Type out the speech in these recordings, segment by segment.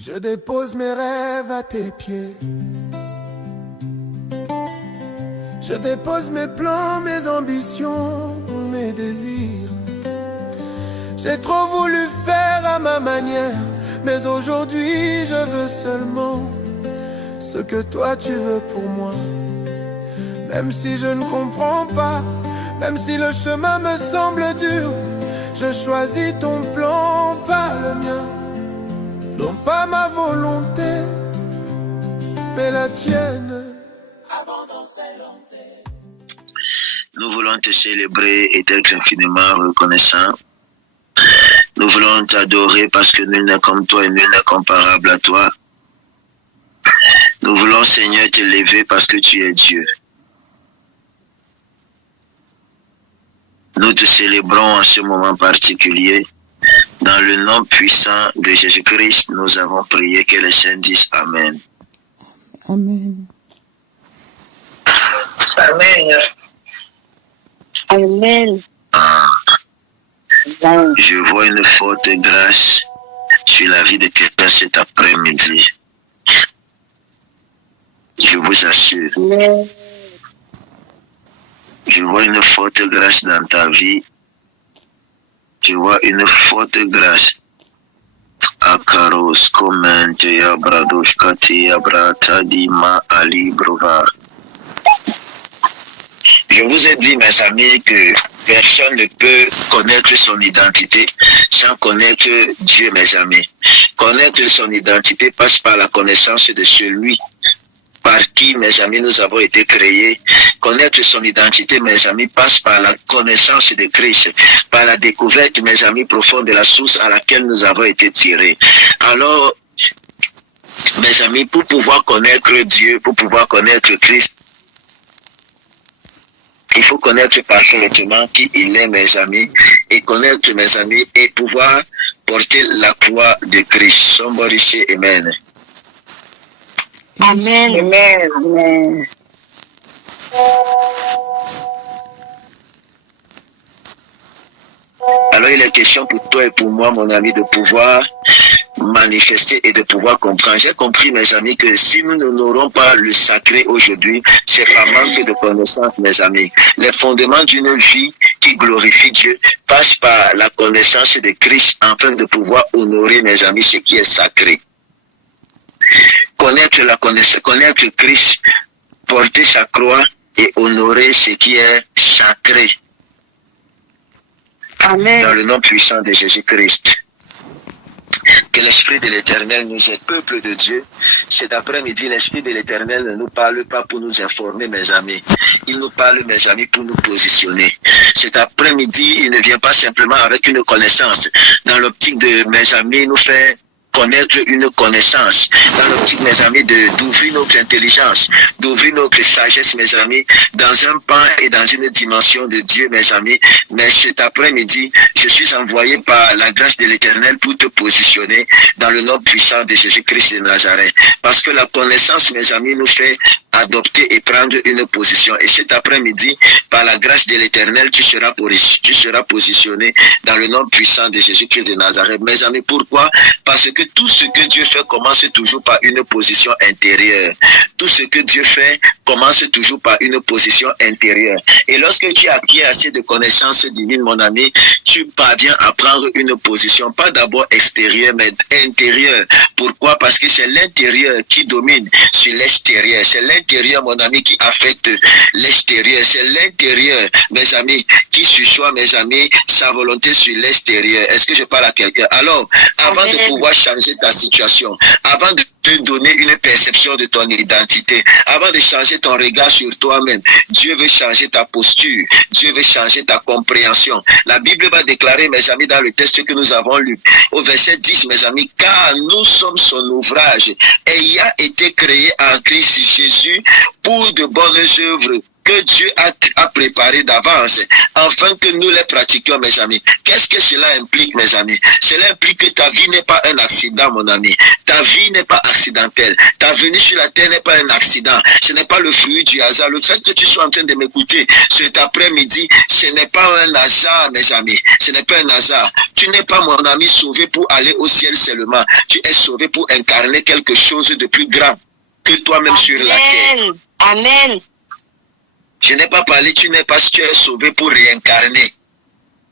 Je dépose mes rêves à tes pieds. Je dépose mes plans, mes ambitions, mes désirs. J'ai trop voulu faire à ma manière, mais aujourd'hui je veux seulement ce que toi tu veux pour moi. Même si je ne comprends pas, même si le chemin me semble dur, je choisis ton plan, pas le mien. Non pas ma volonté, mais la tienne. Nous voulons te célébrer et t'être infiniment reconnaissant. Nous voulons t'adorer parce que nul n'est comme toi et nul n'est comparable à toi. Nous voulons, Seigneur, te lever parce que tu es Dieu. Nous te célébrons en ce moment particulier. Dans le nom puissant de Jésus-Christ, nous avons prié, que les saints disent Amen. Amen. Amen. Amen. Je vois une forte grâce sur la vie de quelqu'un cet après-midi. Je vous assure. Amen. Je vois une forte grâce dans ta vie. Je vois une forte grâce. Akaros, commente, abradosh, kati, abrata, dima, ali, brovar. Je vous ai dit, mes amis, que personne ne peut connaître son identité sans connaître Dieu, mes amis. Connaître son identité passe par la connaissance de celui par qui, mes amis, nous avons été créés. Connaître son identité, mes amis, passe par la connaissance de Christ, par la découverte, mes amis, profonde de la source à laquelle nous avons été tirés. Alors, mes amis, pour pouvoir connaître Dieu, pour pouvoir connaître Christ, il faut connaître parfaitement qui il est, mes amis, et connaître, mes amis, et pouvoir porter la croix de Christ. Somebody say amen. Amen. Amen. Amen. Alors il est question pour toi et pour moi, mon ami, de pouvoir manifester et de pouvoir comprendre. J'ai compris, mes amis, que si nous n'aurons pas le sacré aujourd'hui, c'est par manque de connaissance, mes amis. Les fondements d'une vie qui glorifie Dieu passent par la connaissance de Christ afin de pouvoir honorer, mes amis, ce qui est sacré. Connaître Christ, porter sa croix et honorer ce qui est sacré. Amen. Dans le nom puissant de Jésus-Christ. Que l'Esprit de l'Éternel nous aide, peuple de Dieu. Cet après-midi, l'Esprit de l'Éternel ne nous parle pas pour nous informer, mes amis. Il nous parle, mes amis, pour nous positionner. Cet après-midi, il ne vient pas simplement avec une connaissance. Dans l'optique de, mes amis, nous faire connaître une connaissance, dans l'optique, mes amis, d'ouvrir notre intelligence, d'ouvrir notre sagesse, mes amis, dans un pan et dans une dimension de Dieu, mes amis. Mais cet après-midi, je suis envoyé par la grâce de l'Éternel pour te positionner dans le nom puissant de Jésus-Christ de Nazareth. Parce que la connaissance, mes amis, nous fait adopter et prendre une position. Et cet après-midi, par la grâce de l'Éternel, tu seras positionné dans le nom puissant de Jésus-Christ de Nazareth. Mes amis, pourquoi? Parce que tout ce que Dieu fait commence toujours par une position intérieure. Tout ce que Dieu fait commence toujours par une position intérieure. Et lorsque tu as acquis assez de connaissances divines, mon ami, tu parviens à prendre une position, pas d'abord extérieure, mais intérieure. Pourquoi? Parce que c'est l'intérieur qui domine sur l'extérieur. C'est l'intérieur, mon ami, qui affecte l'extérieur. C'est l'intérieur, mes amis, qui suscite, mes amis, sa volonté sur l'extérieur. Est-ce que je parle à quelqu'un? Alors, avant de pouvoir changer ta situation, avant de te donner une perception de ton identité, avant de changer ton regard sur toi-même, Dieu veut changer ta posture, Dieu veut changer ta compréhension. La Bible va déclarer, mes amis, dans le texte que nous avons lu, au verset 10, mes amis, car nous sommes son ouvrage, ayant été créé en Christ Jésus pour de bonnes œuvres que Dieu a préparées d'avance, afin que nous les pratiquions, mes amis. Qu'est-ce que cela implique, mes amis? Cela implique que ta vie n'est pas un accident, mon ami. Ta vie n'est pas accidentelle. Ta venue sur la terre n'est pas un accident. Ce n'est pas le fruit du hasard. Le fait que tu sois en train de m'écouter cet après-midi, ce n'est pas un hasard, mes amis. Ce n'est pas un hasard. Tu n'es pas, mon ami, sauvé pour aller au ciel seulement. Tu es sauvé pour incarner quelque chose de plus grand que toi-même sur la terre. Amen. Je n'ai pas parlé, tu es sauvé pour réincarner.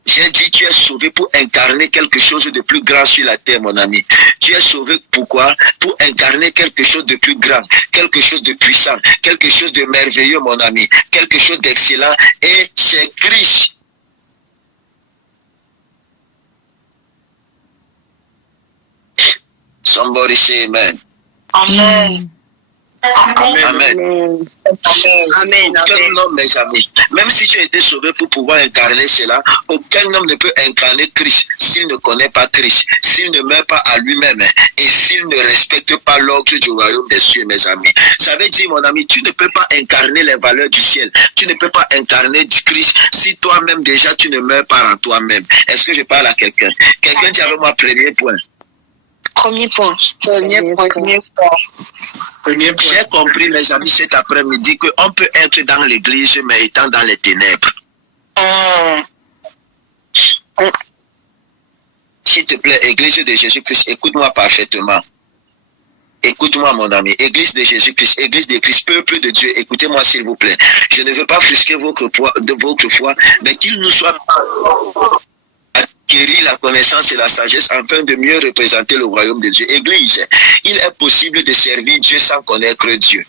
J'ai dit, tu es sauvé pour incarner quelque chose de plus grand sur la terre, mon ami. Tu es sauvé pourquoi? Pour incarner quelque chose de plus grand, quelque chose de puissant, quelque chose de merveilleux, mon ami, quelque chose d'excellent. Et c'est Christ. Somebody say amen. Amen. Amen. Amen. Amen. Aucun homme, mes amis, même si tu as été sauvé pour pouvoir incarner cela, aucun homme ne peut incarner Christ s'il ne connaît pas Christ, s'il ne meurt pas à lui-même et s'il ne respecte pas l'ordre du royaume des cieux, mes amis. Ça veut dire, mon ami, tu ne peux pas incarner les valeurs du ciel, tu ne peux pas incarner du Christ si toi-même déjà tu ne meurs pas en toi-même. Est-ce que je parle à quelqu'un? Quelqu'un dit avec moi, premier point. Premier point. J'ai compris, mes amis, cet après-midi, qu'on peut être dans l'église, mais étant dans les ténèbres. S'il te plaît, église de Jésus-Christ, écoute-moi parfaitement. Écoute-moi, mon ami. Église de Jésus-Christ, église de Christ, peuple de Dieu, écoutez-moi, s'il vous plaît. Je ne veux pas frustrer votre foi, mais qu'il nous soit acquérir la connaissance et la sagesse afin de mieux représenter le royaume de Dieu. Église, il est possible de servir Dieu sans connaître Dieu.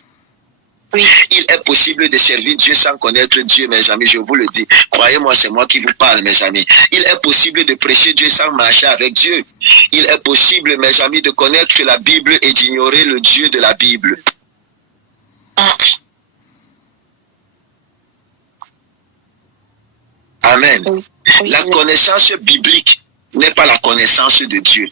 Oui. Il est possible de servir Dieu sans connaître Dieu, mes amis, je vous le dis. Croyez-moi, c'est moi qui vous parle, mes amis. Il est possible de prêcher Dieu sans marcher avec Dieu. Il est possible, mes amis, de connaître la Bible et d'ignorer le Dieu de la Bible. Amen. Oui. La connaissance biblique n'est pas la connaissance de Dieu.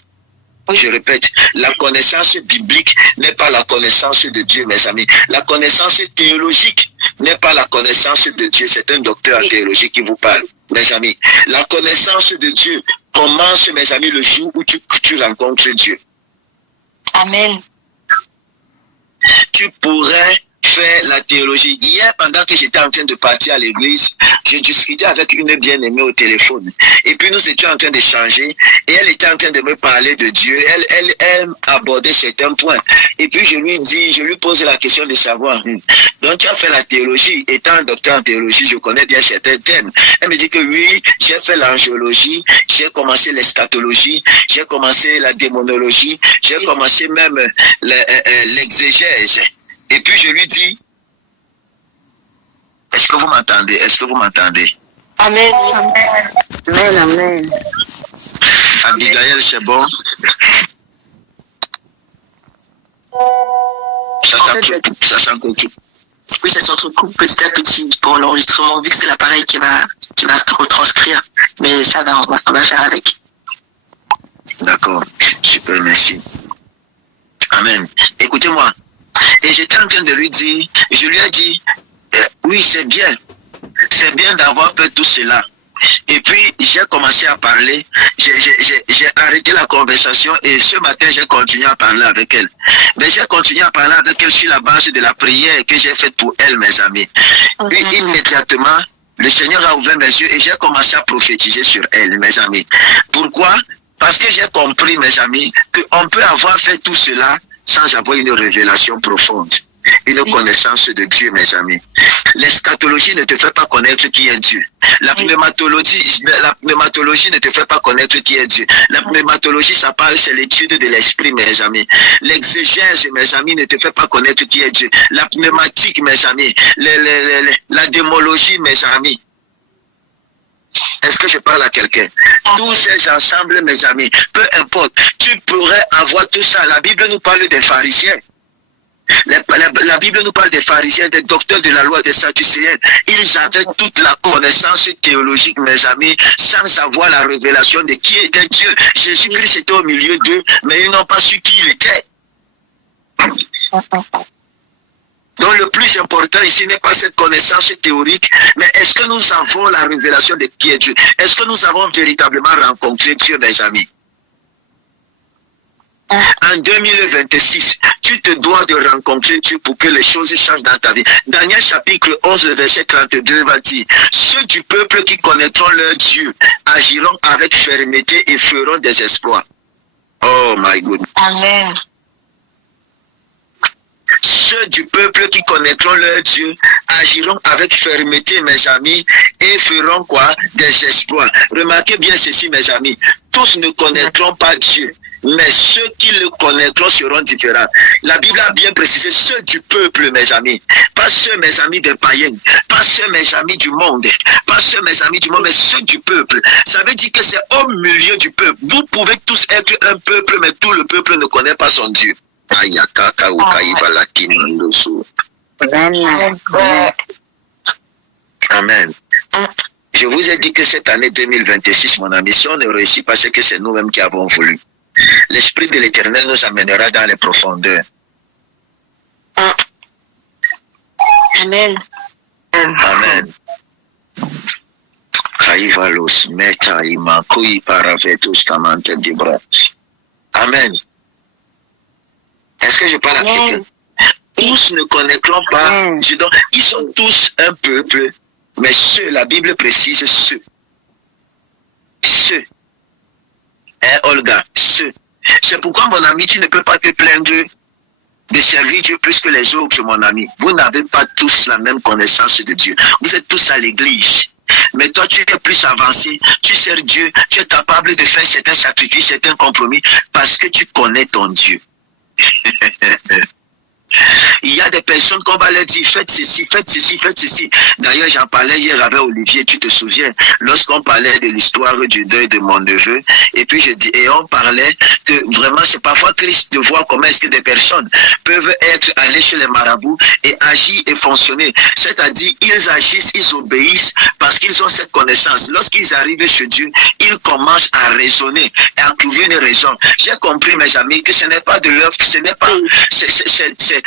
Oui. Je répète, la connaissance biblique n'est pas la connaissance de Dieu, mes amis. La connaissance théologique n'est pas la connaissance de Dieu. C'est un docteur en théologie qui vous parle, mes amis. La connaissance de Dieu commence, mes amis, le jour où tu rencontres Dieu. Amen. Tu pourrais faire la théologie. Hier, pendant que j'étais en train de partir à l'église, je discutais avec une bien-aimée au téléphone. Et puis nous étions en train d'échanger et elle était en train de me parler de Dieu. Elle abordait certains points. Et puis je lui pose la question de savoir, donc tu as fait la théologie, étant docteur en théologie, je connais bien certains thèmes. Elle me dit que oui, j'ai fait l'angéologie, j'ai commencé l'eschatologie, j'ai commencé la démonologie, j'ai commencé même l'exégèse. Et puis je lui dis, est-ce que vous m'entendez? Est-ce que vous m'entendez? Amen. Amen. Amen. Abigail, c'est bon? Ça s'entrecoupe. Oui, ça s'entrecoupe petit à petit pour l'enregistrement, vu que c'est l'appareil qui va retranscrire. Mais ça va, on va faire avec. D'accord. Super, merci. Amen. Écoutez-moi. Et j'étais en train de lui dire, je lui ai dit, oui, c'est bien d'avoir fait tout cela. Et puis, j'ai commencé à parler, j'ai arrêté la conversation et ce matin, j'ai continué à parler avec elle. Mais j'ai continué à parler avec elle sur la base de la prière que j'ai faite pour elle, mes amis. Puis, immédiatement, le Seigneur a ouvert mes yeux et j'ai commencé à prophétiser sur elle, mes amis. Pourquoi? Parce que j'ai compris, mes amis, qu'on peut avoir fait tout cela sans avoir une révélation profonde, une connaissance de Dieu, mes amis. L'eschatologie ne te fait pas connaître qui est Dieu. La pneumatologie ne te fait pas connaître qui est Dieu. La pneumatologie, ça parle, c'est l'étude de l'esprit, mes amis. L'exégèse, mes amis, ne te fait pas connaître qui est Dieu. La pneumatique, mes amis. La démologie, mes amis. Est-ce que je parle à quelqu'un? Tous ces ensembles, mes amis, peu importe, tu pourrais avoir tout ça. La Bible nous parle des pharisiens. La Bible nous parle des pharisiens, des docteurs de la loi, des sadducéens. Ils avaient toute la connaissance théologique, mes amis, sans avoir la révélation de qui était Dieu. Jésus-Christ était au milieu d'eux, mais ils n'ont pas su qui il était. Donc le plus important ici n'est pas cette connaissance théorique, mais est-ce que nous avons la révélation de qui est Dieu? Est-ce que nous avons véritablement rencontré Dieu, mes amis? En 2026, tu te dois de rencontrer Dieu pour que les choses changent dans ta vie. Daniel chapitre 11, verset 32 va dire, ceux du peuple qui connaîtront leur Dieu agiront avec fermeté et feront des exploits. Oh my God. Amen. Ceux du peuple qui connaîtront leur Dieu agiront avec fermeté, mes amis, et feront quoi? Des exploits. Remarquez bien ceci, mes amis. Tous ne connaîtront pas Dieu, mais ceux qui le connaîtront seront différents. La Bible a bien précisé ceux du peuple, mes amis. Pas ceux, mes amis, des païens. Pas ceux, mes amis, du monde. Pas ceux, mes amis, du monde, mais ceux du peuple. Ça veut dire que c'est au milieu du peuple. Vous pouvez tous être un peuple, mais tout le peuple ne connaît pas son Dieu. Amen. Je vous ai dit que cette année 2026, mon ami, si on ne réussit pas, c'est que c'est nous-mêmes qui avons voulu. L'Esprit de l'Éternel nous amènera dans les profondeurs. Amen. Amen. Amen. Est-ce que je parle à quelqu'un? Tous ne connaîtront pas. Donc, ils sont tous un peuple, mais ceux, la Bible précise ceux. Ceux. Hein, Olga, ceux. C'est pourquoi, mon ami, tu ne peux pas te plaindre de servir Dieu plus que les autres, mon ami. Vous n'avez pas tous la même connaissance de Dieu. Vous êtes tous à l'église. Mais toi, tu es plus avancé, tu sers Dieu, tu es capable de faire certains sacrifices, certains compromis, parce que tu connais ton Dieu. Il y a des personnes qu'on va leur dire faites ceci, faites ceci, faites ceci. D'ailleurs, j'en parlais hier avec Olivier, tu te souviens, lorsqu'on parlait de l'histoire du deuil de mon neveu, et puis et on parlait que vraiment c'est parfois triste de voir comment est-ce que des personnes peuvent être allées chez les marabouts et agir et fonctionner. C'est-à-dire, ils agissent, ils obéissent parce qu'ils ont cette connaissance. Lorsqu'ils arrivent chez Dieu, ils commencent à raisonner et à trouver une raison. J'ai compris, mes amis, que ce n'est pas de leur, ce n'est pas,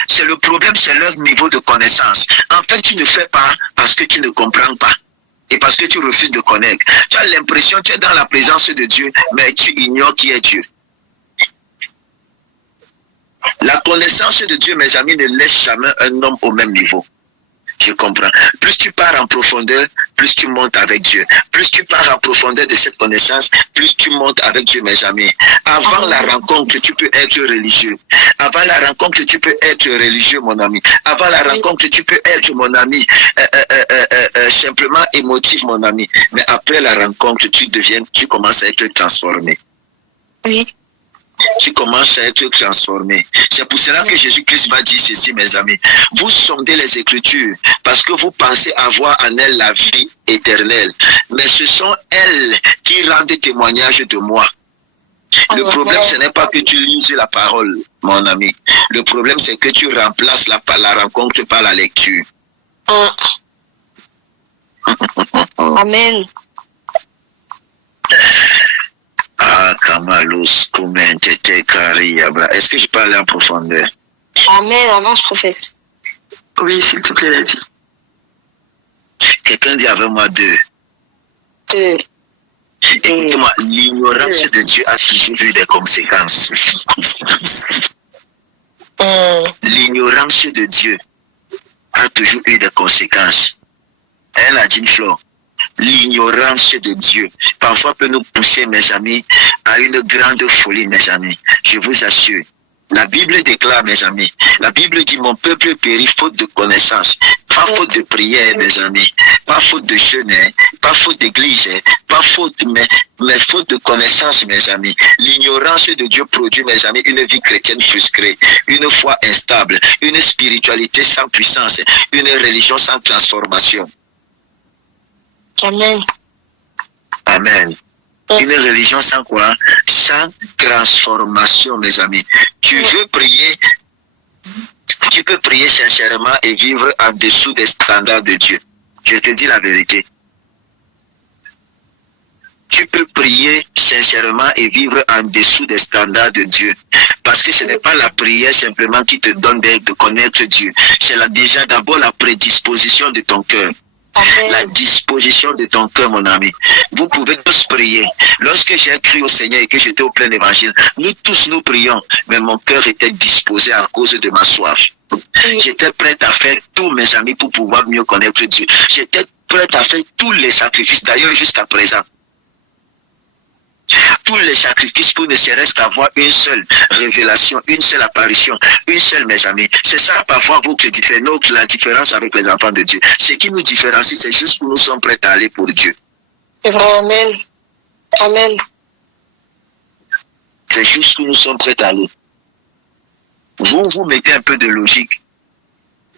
c'est le problème, c'est leur niveau de connaissance. En fait, tu ne fais pas parce que tu ne comprends pas. Et parce que tu refuses de connaître. Tu as l'impression que tu es dans la présence de Dieu, mais tu ignores qui est Dieu. La connaissance de Dieu, mes amis, ne laisse jamais un homme au même niveau. Je comprends. Plus tu pars en profondeur, plus tu montes avec Dieu. Plus tu pars en profondeur de cette connaissance, plus tu montes avec Dieu, mes amis. Avant la rencontre, tu peux être religieux. Avant la rencontre, tu peux être religieux, mon ami. Avant la rencontre, tu peux être, mon ami, simplement émotif, mon ami. Mais après la rencontre, tu commences à être transformé. Oui. Tu commences à être transformé. C'est pour cela que Jésus-Christ va dire ceci, mes amis. Vous sondez les Écritures parce que vous pensez avoir en elles la vie éternelle. Mais ce sont elles qui rendent témoignage de moi. Le problème, ce n'est pas que tu lises la parole, mon ami. Le problème, c'est que tu remplaces la rencontre par la lecture. Amen. Est-ce que je parle en profondeur? Amen, avance, prophète. Oui, s'il te plaît, vas-y. Quelqu'un dit avec moi deux. Écoute-moi, l'ignorance de Dieu a toujours eu des conséquences. L'ignorance de Dieu a toujours eu des conséquences. Elle a dit une fleur. L'ignorance de Dieu parfois peut nous pousser, mes amis, à une grande folie, mes amis. Je vous assure. La Bible déclare, mes amis, la Bible dit mon peuple périt faute de connaissance, pas faute de prière, mes amis, pas faute de jeûne, pas faute d'église, pas faute, mais faute de connaissance, mes amis. L'ignorance de Dieu produit, mes amis, une vie chrétienne frustrée, une foi instable, une spiritualité sans puissance, une religion sans transformation. Amen. Amen. Une religion sans quoi? Sans transformation, mes amis. Tu veux prier, tu peux prier sincèrement et vivre en dessous des standards de Dieu. Je te dis la vérité. tu peux prier sincèrement et vivre en dessous des standards de Dieu. Parce que ce n'est pas la prière simplement qui te donne de connaître Dieu. C'est déjà d'abord la prédisposition de ton cœur. La disposition de ton cœur, mon ami. Vous pouvez tous prier. Lorsque j'ai cru au Seigneur et que j'étais au plein évangile, nous tous nous prions, mais mon cœur était disposé à cause de ma soif. J'étais prêt à faire tous mes amis pour pouvoir mieux connaître Dieu. J'étais prêt à faire tous les sacrifices, d'ailleurs jusqu'à présent. Tous les sacrifices pour ne serait-ce qu'avoir une seule révélation, une seule apparition, une seule, mes amis. C'est ça parfois la différence avec les enfants de Dieu. Ce qui nous différencie, c'est juste que nous sommes prêts à aller pour Dieu. Amen. Amen. C'est juste que nous sommes prêts à aller. Vous mettez un peu de logique.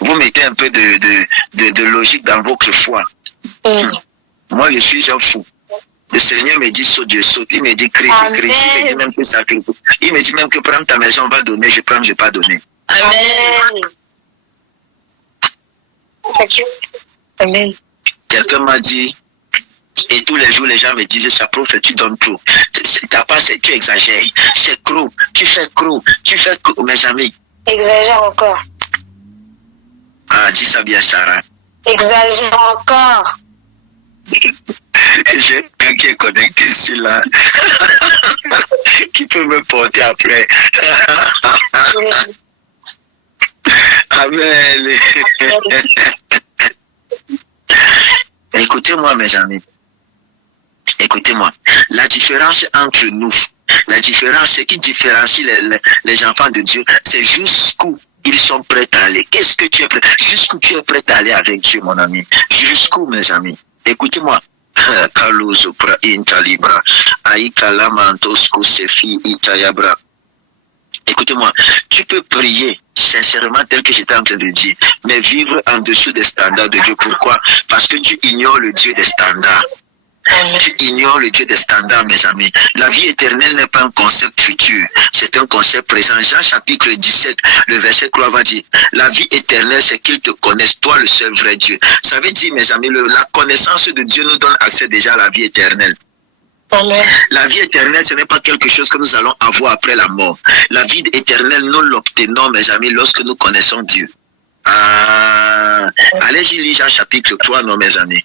Vous mettez un peu de logique dans votre foi. Moi, je suis un fou. Le Seigneur me dit saute, je saute. Il me dit crie, je crie. Il me dit même que ça crie. Il me dit même que prends ta maison, on va donner. Je prends, je ne vais pas donner. Amen. Amen. Quelqu'un m'a dit, et tous les jours, les gens me disaient, ça prof, tu donnes trop. Tu exagères. C'est gros. Tu fais gros. Mes amis. Exagère encore. Ah, dis ça bien, Sarah. Exagère encore. J'ai un qui est connecté ici là. Qui peut me porter après. Amen. Écoutez-moi, mes amis. Écoutez-moi. La différence entre nous, ce qui différencie les enfants de Dieu, c'est jusqu'où ils sont prêts à aller. Qu'est-ce que tu es prêt? Jusqu'où tu es prêt à aller avec Dieu, mon ami? Jusqu'où, mes amis? Écoutez-moi. Écoutez-moi, tu peux prier sincèrement tel que j'étais en train de dire, mais vivre en dessous des standards de Dieu. Pourquoi? Parce que tu ignores le Dieu des standards. Tu ignores le Dieu des standards, mes amis. La vie éternelle n'est pas un concept futur, c'est un concept présent. Jean chapitre 17, le verset 3 va dire, la vie éternelle, c'est qu'ils te connaissent, toi le seul vrai Dieu. Ça veut dire, mes amis, la connaissance de Dieu nous donne accès déjà à la vie éternelle. Amen. La vie éternelle, ce n'est pas quelque chose que nous allons avoir après la mort. La vie éternelle, nous l'obtenons, mes amis, lorsque nous connaissons Dieu. Allez-y, lire Jean chapitre 3, non, mes amis.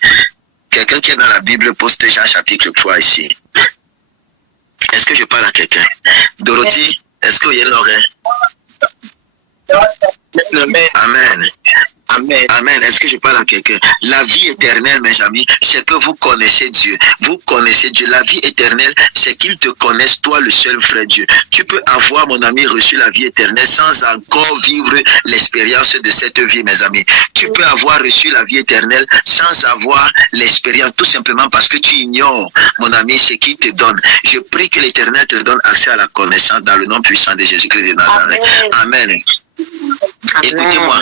Quelqu'un qui est dans la Bible poste Jean chapitre 3 ici. Est-ce que je parle à quelqu'un? Dorothy, est-ce qu'il y a l'oreille? Amen. Amen. Amen. Est-ce que je parle à quelqu'un? La vie éternelle, mes amis, c'est que vous connaissez Dieu. Vous connaissez Dieu. La vie éternelle, c'est qu'ils te connaissent, toi le seul vrai Dieu. Tu peux avoir, mon ami, reçu la vie éternelle sans encore vivre l'expérience de cette vie, mes amis. Tu peux avoir reçu la vie éternelle sans avoir l'expérience, tout simplement parce que tu ignores, mon ami, ce qu'il te donne. Je prie que l'Éternel te donne accès à la connaissance dans le nom puissant de Jésus-Christ de Nazareth. Amen. Écoutez-moi,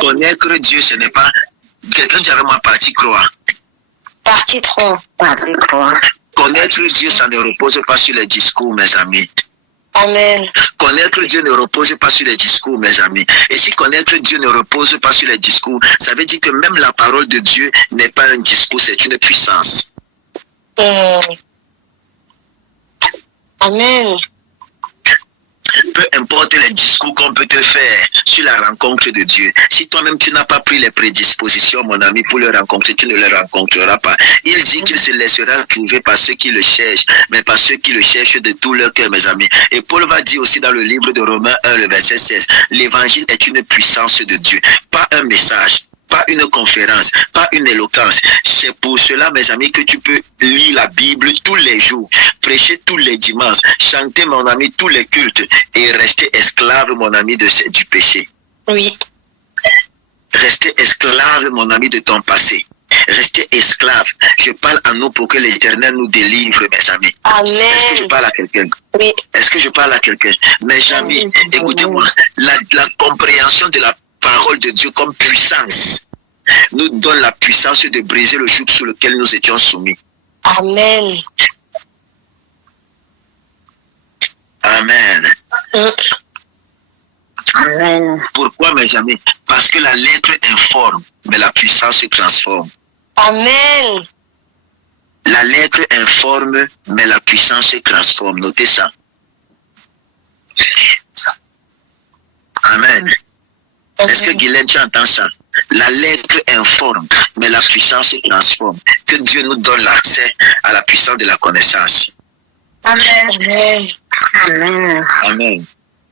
connaître Dieu, ce n'est pas... Quelqu'un dirait moi partie croire. Partie 3. Partie 3. Connaître Dieu, ça ne repose pas sur les discours, mes amis. Amen. Connaître Dieu ne repose pas sur les discours, mes amis. Et si connaître Dieu ne repose pas sur les discours, ça veut dire que même la parole de Dieu n'est pas un discours, c'est une puissance. Amen. Peu importe les discours qu'on peut te faire sur la rencontre de Dieu. Si toi-même tu n'as pas pris les prédispositions, mon ami, pour le rencontrer, tu ne le rencontreras pas. Il dit qu'il se laissera trouver par ceux qui le cherchent, mais par ceux qui le cherchent de tout leur cœur, mes amis. Et Paul va dire aussi dans le livre de Romains 1, le verset 16, l'évangile est une puissance de Dieu, pas un message. Pas une conférence, pas une éloquence. C'est pour cela, mes amis, que tu peux lire la Bible tous les jours, prêcher tous les dimanches, chanter, mon ami, tous les cultes et rester esclave, mon ami, du péché. Oui. Rester esclave, mon ami, de ton passé. Rester esclave. Je parle à nous pour que l'Éternel nous délivre, mes amis. Amen. Est-ce que je parle à quelqu'un? Oui. Est-ce que je parle à quelqu'un? Mes amis, écoutez-moi, la compréhension de la parole de Dieu comme puissance nous donne la puissance de briser le joug sur lequel nous étions soumis. Amen. Amen. Amen. Pourquoi, mes amis? Parce que la lettre informe, mais la puissance se transforme. Amen. La lettre informe, mais la puissance transforme. Notez ça. Amen. Est-ce que Guylaine, tu entends ça? La lettre informe, mais la puissance transforme. Que Dieu nous donne l'accès à la puissance de la connaissance. Amen. Amen. Amen. Amen.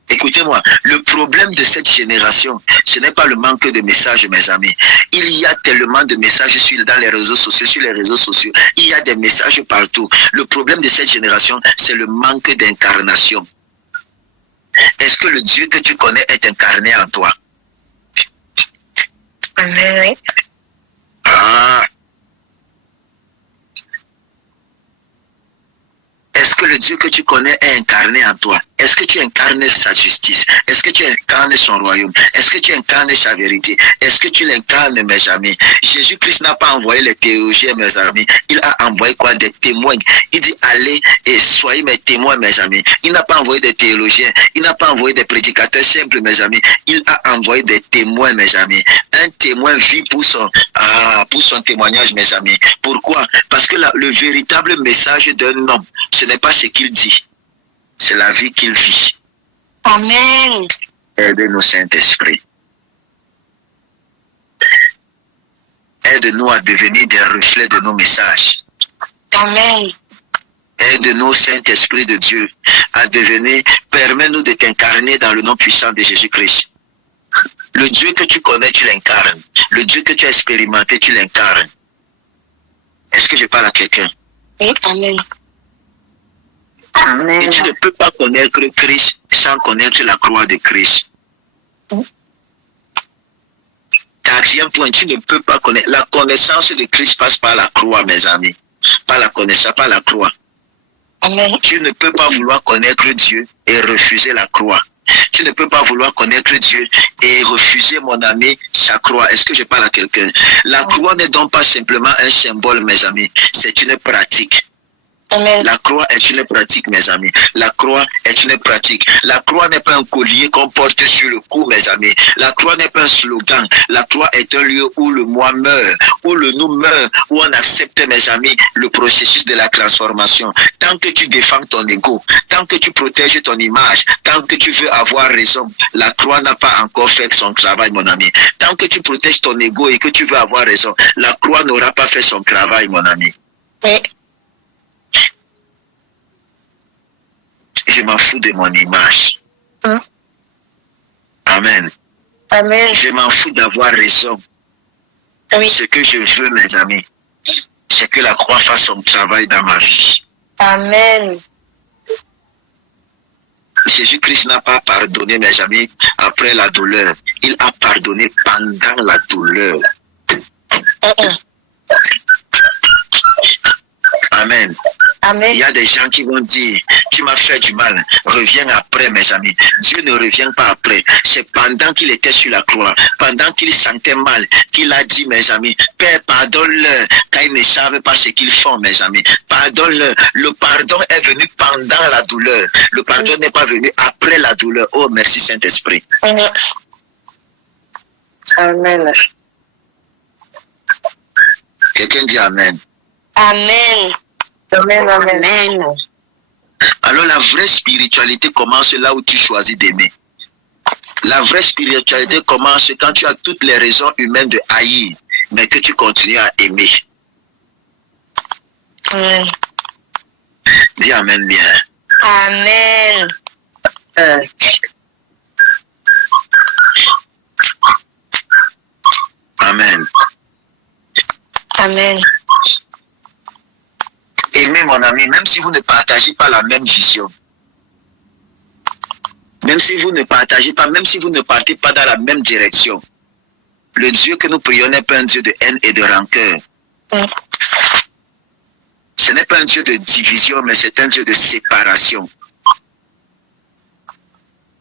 Écoutez-moi, le problème de cette génération, ce n'est pas le manque de messages, mes amis. Il y a tellement de messages dans les réseaux sociaux, sur les réseaux sociaux. Il y a des messages partout. Le problème de cette génération, c'est le manque d'incarnation. Est-ce que le Dieu que tu connais est incarné en toi? Amen. Ah. Est-ce que le Dieu que tu connais est incarné en toi? Est-ce que tu incarnes sa justice? Est-ce que tu incarnes son royaume? Est-ce que tu incarnes sa vérité? Est-ce que tu l'incarnes, mes amis? Jésus-Christ n'a pas envoyé les théologiens, mes amis. Il a envoyé quoi? Des témoins. Il dit, allez et soyez mes témoins, mes amis. Il n'a pas envoyé des théologiens. Il n'a pas envoyé des prédicateurs simples, mes amis. Il a envoyé des témoins, mes amis. Un témoin vit pour son témoignage, mes amis. Pourquoi? Parce que le véritable message d'un homme, ce n'est pas ce qu'il dit. C'est la vie qu'il vit. Amen. Aide-nous, Saint-Esprit. Aide-nous à devenir des reflets de nos messages. Amen. Aide-nous, Saint-Esprit de Dieu, à devenir, permets-nous de t'incarner dans le nom puissant de Jésus-Christ. Le Dieu que tu connais, tu l'incarnes. Le Dieu que tu as expérimenté, tu l'incarnes. Est-ce que je parle à quelqu'un? Oui, amen. Et Amen. tu ne peux pas connaître Christ sans connaître la croix de Christ. Quatrième point, tu ne peux pas connaître. La connaissance de Christ passe par la croix, mes amis. Par la connaissance, par la croix. Amen. Tu ne peux pas vouloir connaître Dieu et refuser la croix. Tu ne peux pas vouloir connaître Dieu et refuser, mon ami, sa croix. Est-ce que je parle à quelqu'un? La croix n'est donc pas simplement un symbole, mes amis. C'est une pratique. Amen. La croix est une pratique, mes amis. La croix est une pratique. La croix n'est pas un collier qu'on porte sur le cou, mes amis. La croix n'est pas un slogan. La croix est un lieu où le moi meurt, où le nous meurt, où on accepte, mes amis, le processus de la transformation. Tant que tu défends ton ego, tant que tu protèges ton image, tant que tu veux avoir raison, la croix n'a pas encore fait son travail, mon ami. Tant que tu protèges ton ego et que tu veux avoir raison, la croix n'aura pas fait son travail, mon ami. Oui. Je m'en fous de mon image. Amen. Amen. Je m'en fous d'avoir raison. Oui. Ce que je veux, mes amis, c'est que la croix fasse son travail dans ma vie. Amen. Jésus-Christ n'a pas pardonné, mes amis, après la douleur. Il a pardonné pendant la douleur. Amen. Amen. Il y a des gens qui vont dire, tu m'as fait du mal, reviens après, mes amis. Dieu ne revient pas après. C'est pendant qu'il était sur la croix, pendant qu'il sentait mal, qu'il a dit, mes amis, Père, pardonne-leur, car ils ne savent pas ce qu'ils font, mes amis. Pardonne-leur. Le pardon est venu pendant la douleur. Le pardon n'est pas venu après la douleur. Oh, merci Saint-Esprit. Amen. Amen. Quelqu'un dit Amen. Amen. Amen. Amen. Alors la vraie spiritualité commence là où tu choisis d'aimer. La vraie spiritualité commence quand tu as toutes les raisons humaines de haïr, mais que tu continues à aimer. Amen. Dis Amen bien. Amen. Amen. Amen. Aimez mon ami, même si vous ne partagez pas la même vision. Même si vous ne partagez pas, même si vous ne partez pas dans la même direction. Le Dieu que nous prions n'est pas un Dieu de haine et de rancœur. Ce n'est pas un Dieu de division, mais c'est un Dieu de séparation.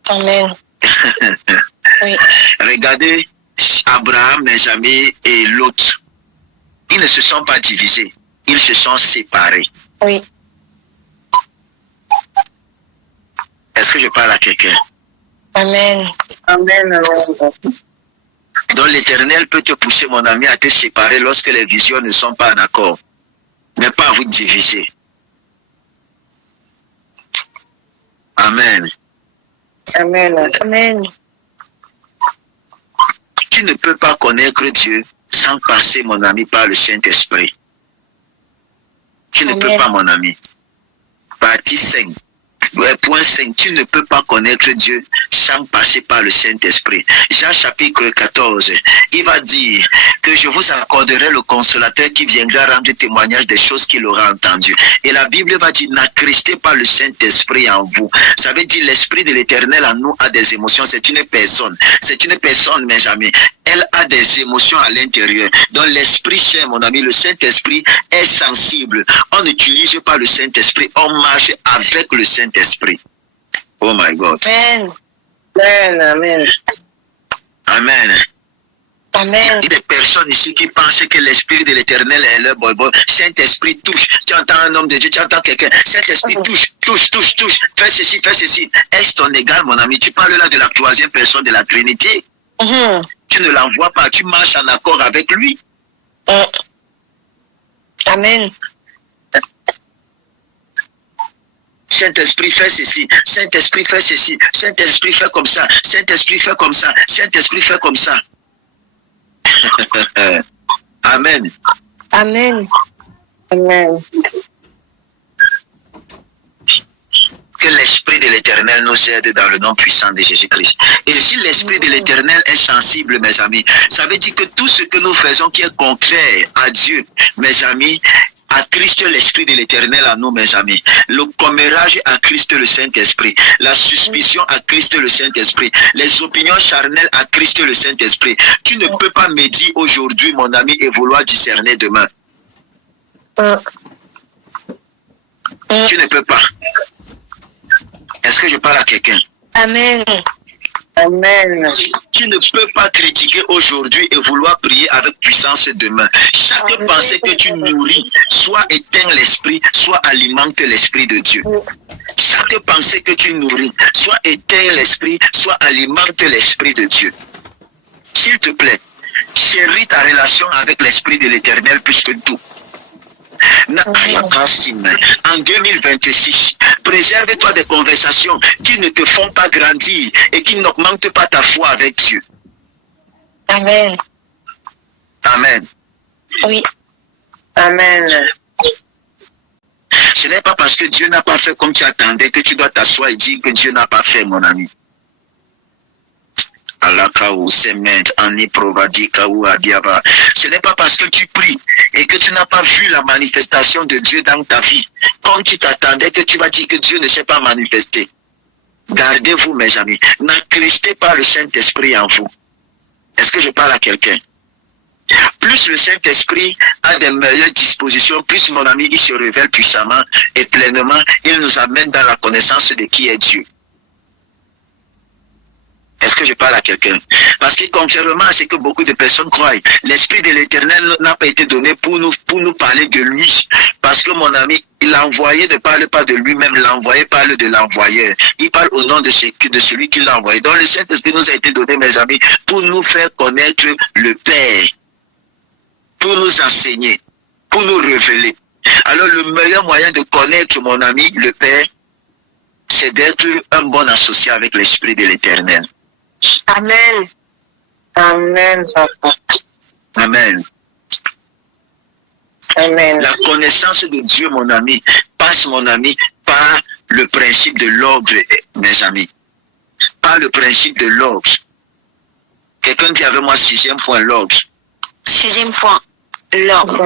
Amen. Oui. Regardez Abraham, mes amis, et Lot. Ils ne se sont pas divisés, ils se sont séparés. Oui. Est-ce que je parle à quelqu'un? Amen. Amen. Donc l'Éternel peut te pousser, mon ami, à te séparer lorsque les visions ne sont pas en accord. mais pas à vous diviser. Amen. Amen. Amen. Tu ne peux pas connaître Dieu sans passer, mon ami, par le Saint-Esprit. Tu ne Amen. peux pas, mon ami. Partie 5. Point 5. Tu ne peux pas connaître Dieu sans passer par le Saint-Esprit. Jean chapitre 14. Il va dire que je vous accorderai le consolateur qui viendra rendre témoignage des choses qu'il aura entendues. Et la Bible va dire, n'attristez pas le Saint-Esprit en vous. Ça veut dire l'Esprit de l'Éternel en nous a des émotions. C'est une personne. C'est une personne, mes amis. Elle a des émotions à l'intérieur. Donc l'Esprit Saint, mon ami, le Saint-Esprit est sensible. On n'utilise pas le Saint-Esprit, on marche avec le Saint-Esprit. Oh my God. Amen. Amen. Amen. Amen. Amen. Il y a des personnes ici qui pensent que l'Esprit de l'Éternel est leur boy. Saint-Esprit touche. Tu entends un homme de Dieu, tu entends quelqu'un. Saint-Esprit touche. Fais ceci. Est-ce ton égal, mon ami? Tu parles là de la troisième personne de la Trinité. Tu ne l'envoies pas, tu marches en accord avec lui. Amen. Saint-Esprit fait ceci, Saint-Esprit fait ceci, Saint-Esprit fait comme ça, Saint-Esprit fait comme ça, Saint-Esprit fait comme ça. Amen. Amen. Amen. Que l'Esprit de l'Éternel nous aide dans le nom puissant de Jésus-Christ. Et si l'Esprit de l'Éternel est sensible, mes amis, ça veut dire que tout ce que nous faisons qui est contraire à Dieu, mes amis, à Christ l'Esprit de l'Éternel à nous, mes amis. Le commérage à Christ le Saint-Esprit. La suspicion à Christ le Saint-Esprit. Les opinions charnelles à Christ le Saint-Esprit. Tu ne peux pas me dire aujourd'hui, mon ami, et vouloir discerner demain. Tu ne peux pas. Est-ce que je parle à quelqu'un? Amen. Amen. Tu ne peux pas critiquer aujourd'hui et vouloir prier avec puissance demain. Chaque pensée que tu nourris, soit éteint l'esprit, soit alimente l'esprit de Dieu. Chaque pensée que tu nourris, soit éteint l'esprit, soit alimente l'esprit de Dieu. S'il te plaît, chéris ta relation avec l'Esprit de l'Éternel plus que tout. En 2026, préserve-toi des conversations qui ne te font pas grandir et qui n'augmentent pas ta foi avec Dieu. Amen. Amen. Oui. Amen. Ce n'est pas parce que Dieu n'a pas fait comme tu attendais que tu dois t'asseoir et dire que Dieu n'a pas fait, mon ami. Ce n'est pas parce que tu pries et que tu n'as pas vu la manifestation de Dieu dans ta vie, comme tu t'attendais, que tu vas dire que Dieu ne s'est pas manifesté. Gardez-vous, mes amis. N'attristez pas le Saint-Esprit en vous. Est-ce que je parle à quelqu'un? Plus le Saint-Esprit a des meilleures dispositions, plus, mon ami, il se révèle puissamment et pleinement. Il nous amène dans la connaissance de qui est Dieu. Est-ce que je parle à quelqu'un? Parce que contrairement à ce que beaucoup de personnes croient, l'Esprit de l'Éternel n'a pas été donné pour nous parler de lui. Parce que, mon ami, l'envoyé ne parle pas de lui-même, l'envoyé parle de l'envoyeur. Il parle au nom de celui qui l'a envoyé. Donc le Saint-Esprit nous a été donné, mes amis, pour nous faire connaître le Père, pour nous enseigner, pour nous révéler. Alors le meilleur moyen de connaître, mon ami, le Père, c'est d'être un bon associé avec l'Esprit de l'Éternel. Amen. Amen, papa. Amen. Amen. La connaissance de Dieu, mon ami, passe, mon ami, par le principe de l'ordre, mes amis. Par le principe de l'ordre. Quelqu'un dit avec moi, 6e point, l'ordre. 6e point. L'ordre.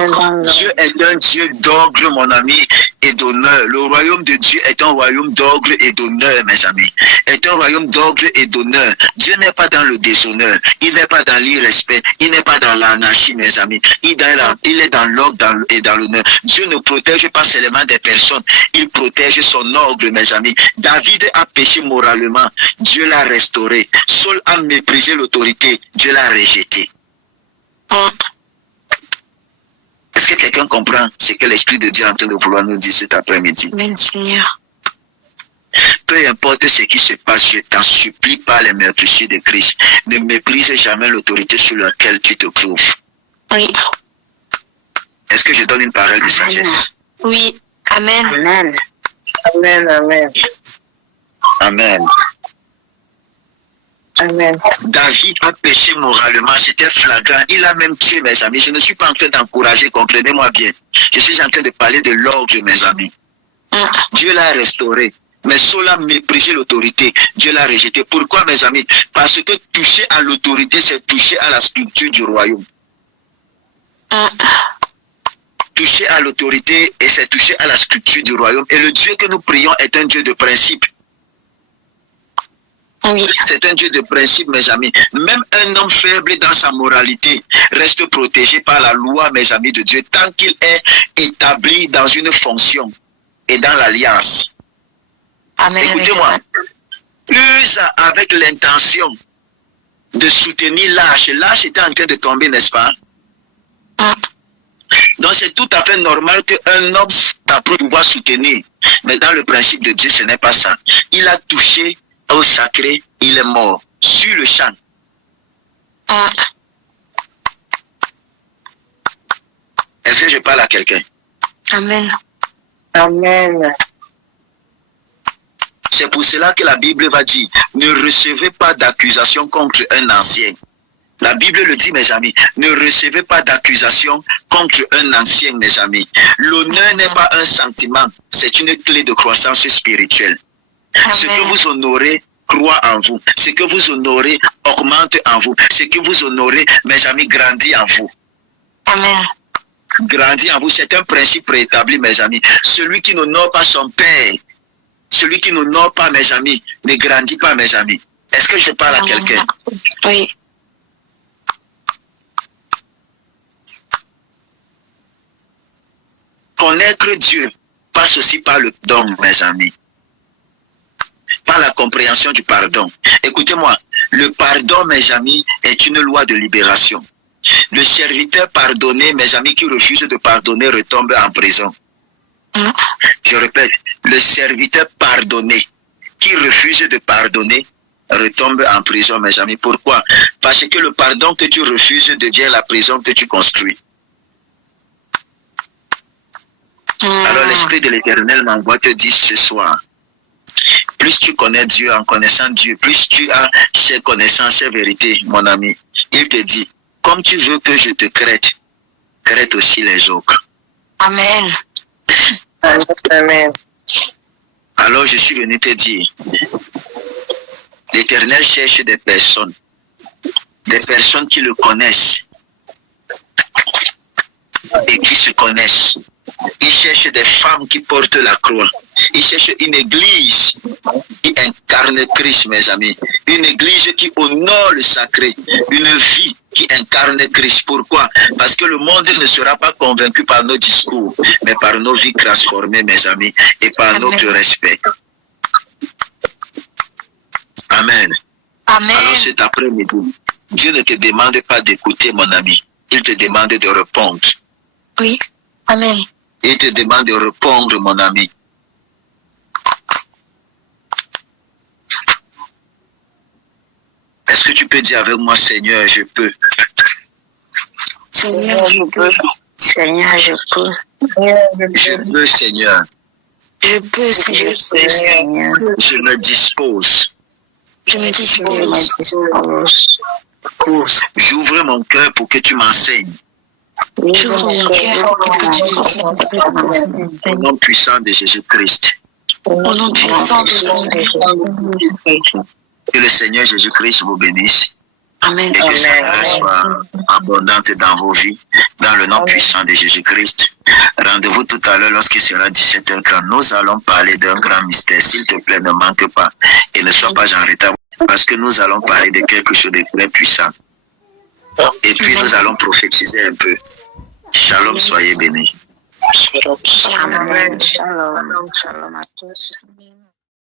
Dieu est un Dieu d'ordre, mon ami, et d'honneur. Le royaume de Dieu est un royaume d'ordre et d'honneur, mes amis. Est un royaume d'ordre et d'honneur. Dieu n'est pas dans le déshonneur. Il n'est pas dans l'irrespect. Il n'est pas dans l'anarchie, mes amis. Il est dans l'ordre et dans l'honneur. Dieu ne protège pas seulement des personnes. Il protège son ordre, mes amis. David a péché moralement. Dieu l'a restauré. Saul a méprisé l'autorité. Dieu l'a rejeté. Est-ce que quelqu'un comprend ce que l'Esprit de Dieu est en train de vouloir nous dire cet après-midi? Amen, Seigneur. Peu importe ce qui se passe, je t'en supplie par les meurtrissures de Christ. Ne méprise jamais l'autorité sur laquelle tu te trouves. Oui. Est-ce que je donne une parole de sagesse? Oui. Amen. Amen. Amen. Amen. Amen. Amen. David a péché moralement, c'était flagrant. Il a même tué, mes amis. Je ne suis pas en train d'encourager, comprenez-moi bien. Je suis en train de parler de l'ordre, mes amis. Dieu l'a restauré. Mais Saul a méprisé l'autorité. Dieu l'a rejeté. Pourquoi, mes amis? Parce que toucher à l'autorité, c'est toucher à la structure du royaume. Toucher à l'autorité, et c'est toucher à la structure du royaume. Et le Dieu que nous prions est un Dieu de principe. Oui. C'est un Dieu de principe, mes amis. Même un homme faible dans sa moralité reste protégé par la loi, mes amis de Dieu, tant qu'il est établi dans une fonction et dans l'alliance. Amen. Écoutez-moi, use avec l'intention de soutenir l'âge. L'âge était en train de tomber, n'est-ce pas? Donc c'est tout à fait normal qu'un homme s'approche pour pouvoir soutenir. Mais dans le principe de Dieu, ce n'est pas ça. Il a touché au sacré, il est mort sur le champ. Est-ce que je parle à quelqu'un? Amen. Amen. C'est pour cela que la Bible va dire, ne recevez pas d'accusation contre un ancien. La Bible le dit, mes amis, ne recevez pas d'accusation contre un ancien, mes amis. L'honneur n'est pas un sentiment, c'est une clé de croissance spirituelle. Amen. Ce que vous honorez croît en vous. Ce que vous honorez augmente en vous. Ce que vous honorez, mes amis, grandit en vous. Amen. Grandit en vous, c'est un principe préétabli, mes amis. Celui qui n'honore pas son père, celui qui n'honore pas, mes amis, ne grandit pas, mes amis. Est-ce que je parle à quelqu'un? Oui. Connaître Dieu passe aussi par le don, mes amis. Par la compréhension du pardon. Écoutez-moi, le pardon, mes amis, est une loi de libération. Le serviteur pardonné, mes amis, qui refuse de pardonner, retombe en prison. Je répète, le serviteur pardonné, qui refuse de pardonner, retombe en prison, mes amis. Pourquoi? Parce que le pardon que tu refuses devient la prison que tu construis. Alors l'Esprit de l'Éternel m'envoie te dire ce soir, plus tu connais Dieu, en connaissant Dieu, plus tu as ces connaissances, ces vérités, mon ami. Il te dit, comme tu veux que je te crête, crête aussi les autres. Amen. Amen. Alors je suis venu te dire, l'Éternel cherche des personnes qui le connaissent et qui se connaissent. Il cherche des femmes qui portent la croix. Il cherche une église qui incarne Christ, mes amis. Une église qui honore le sacré. Une vie qui incarne Christ. Pourquoi? Parce que le monde ne sera pas convaincu par nos discours, mais par nos vies transformées, mes amis, et par notre respect. Amen. Amen. Alors cet après-midi, Dieu ne te demande pas d'écouter, mon ami. Il te demande de répondre. Oui. Amen. Il te demande de répondre, mon ami. Est-ce que tu peux dire avec moi, Seigneur, je peux? Seigneur, je peux. Seigneur, je peux. Je peux, Seigneur. Je peux, Seigneur. Je me dispose. Je me dispose. J'ouvre mon cœur pour que tu m'enseignes. J'ouvre mon cœur pour que tu m'enseignes. Au nom puissant de Jésus-Christ. Au nom puissant de Jésus-Christ. Que le Seigneur Jésus-Christ vous bénisse. Amen. Et que sa grâce soit abondante dans vos vies. Dans le nom puissant de Jésus-Christ. Rendez-vous tout à l'heure lorsqu'il sera 17h quand nous allons parler d'un grand mystère. S'il te plaît, ne manque pas. Et ne sois pas en retard. Parce que nous allons parler de quelque chose de très puissant. Et puis nous allons prophétiser un peu. Shalom, soyez bénis. Amen. Shalom. Shalom à tous.